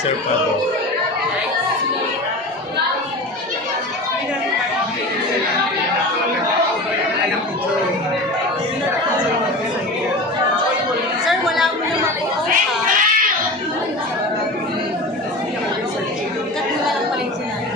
Sir Pablo. Sir, wala mo na mag-post ha. Cut mo na lang pala yung sinabi.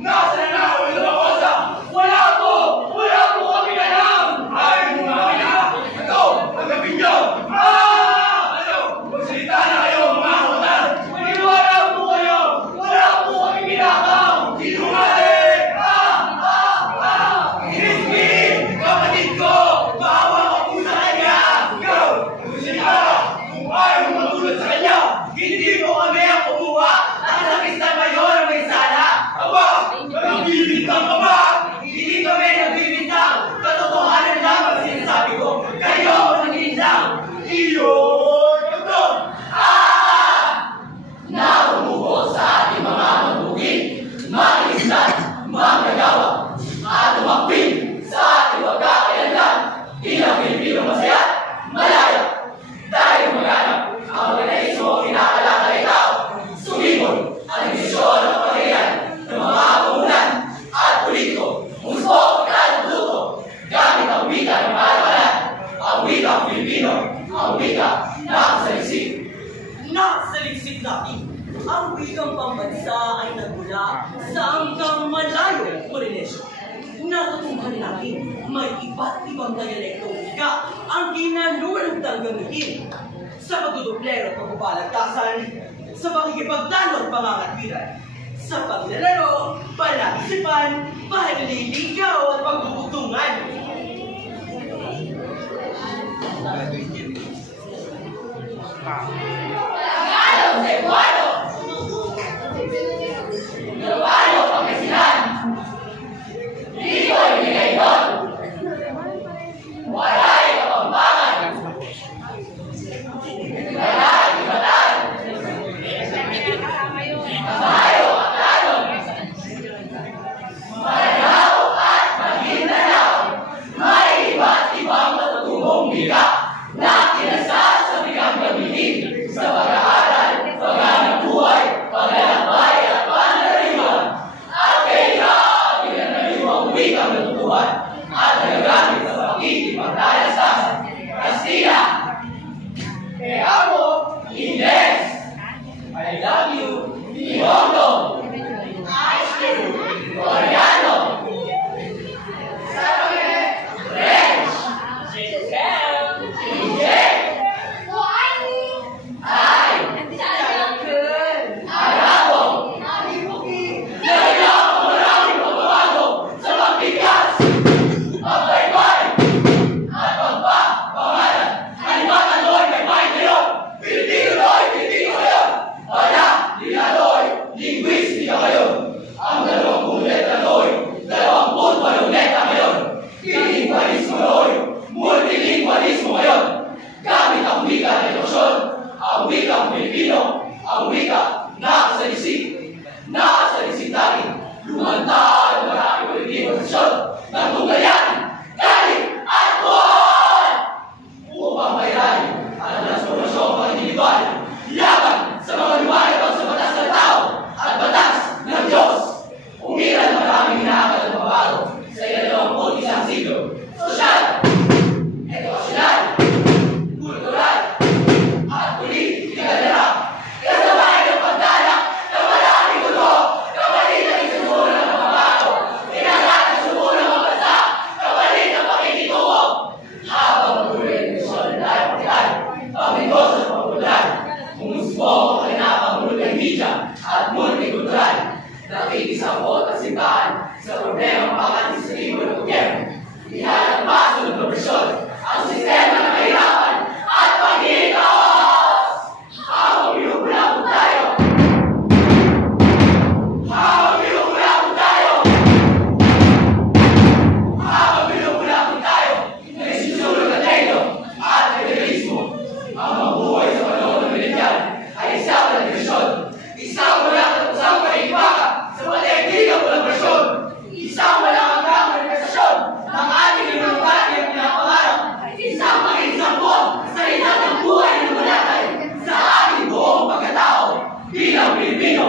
Nasa na ako ng kosa! Wala po! Wala po kami alam! Ayaw wika ng palawalan, ang wikang Pilipino, ang wika na saliksik. Nasaliksik natin. Ang wikang pambansa ay nagmula sa hanggang malayo Polinesyo. Natutuhan natin may iba't ibang dialektong wika ang ginanulugtang gamitin sa pagduduplero at pagbabalagtasan, sa pakikipagdalo at pangangatwiran, sa paglalaro, panakisipan, pahaliligaw at pagbubugtungan. Tagalog sa Cebuano! Cebuano Pangasinan! Dito ay Ligaynon! Walay Kapampangan! Walay Ibatan! Mayo Aklanon! Maranao at Maguindanao! May iba't ibang matutubong wika na kinasa sa bigang gamitin sa pag-aaral, paghanap buhay, paglalakbay at pananaliwan. At kailangan pinanaliwang wikang natutuhan at nagagamit sa pakikipagtalastas. Kastila, Te amo, Ingles, I love you, Ilonggo, Ice cream, Koreano, Sarame, French, multilingualismo ngayon. Gamit ang wika ng edukasyon, ang wikang Pilipino, ang wika na salisik. Nakasalisik natin, lumantad ang maraming Pilipino stasyon ng tunggayan, galit at buwan! Upang mayroon ang transformasyong pang-individual laban sa mga lumalabag sa batas ng tao at batas ng Diyos. Umiran maraming hinahangal ng pagbabago sa ika-21 siglo. Sosyal, edukasyonal, kultural, at politikal na kasabay ng pagdala ng maraming gusto, kapalit ng isumuno ng pagbabago, tinagat ang sumuno ng mga bansa, kapalit ng pakikitungo. Habang matuloy ang misyon ng lahat ng kapital, pag-negosyo ng pagpulan, umusbo ang kinapangulog ng media at multikultural, nakikisabot ang simbahan sa problema pang-administratibo ng gobyerno. Ilalagpas ng progresyon ang sistema ng kahirapan at pag-iitas! Habang binubulabog tayo! Habang binubulabog tayo! Habang binubulabog tayo! Nagsisulog ang tekno at federalismo. Ang mabuhay sa panahon ng militar ay isang tradisyon, isang walang tapusang pag-ibaka sa pateknikang kolaborasyon, isang walang hanggang manifestasyon ng ating linulutan ng pinapangarap, isang makinisambot sa inang ng buhay ng malatay sa ating buong pagkatao bilang Pilipino.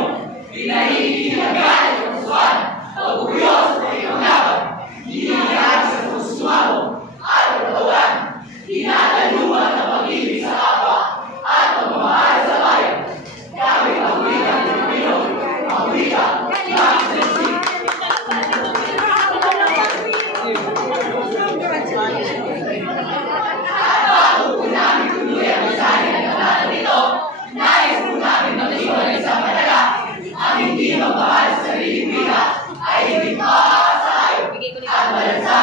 Pinahihinagaan sa kasuhan, pagpupuyos sa pagkakalaban, hinihingaan sa pagsusumamo at pagkatawan, hinataluan ang pag-ibig sa kapwa at pagmamahal sa bayan. Gamit ang wika ng Pilipino, ang wika na salisik. At bago po namin tuloy ang mensahe ng kabanata dito, nais po namin mag-iwan ng isang matala. Ang hindi magmahal sa sariling wika ay hindi makakasayo at malansa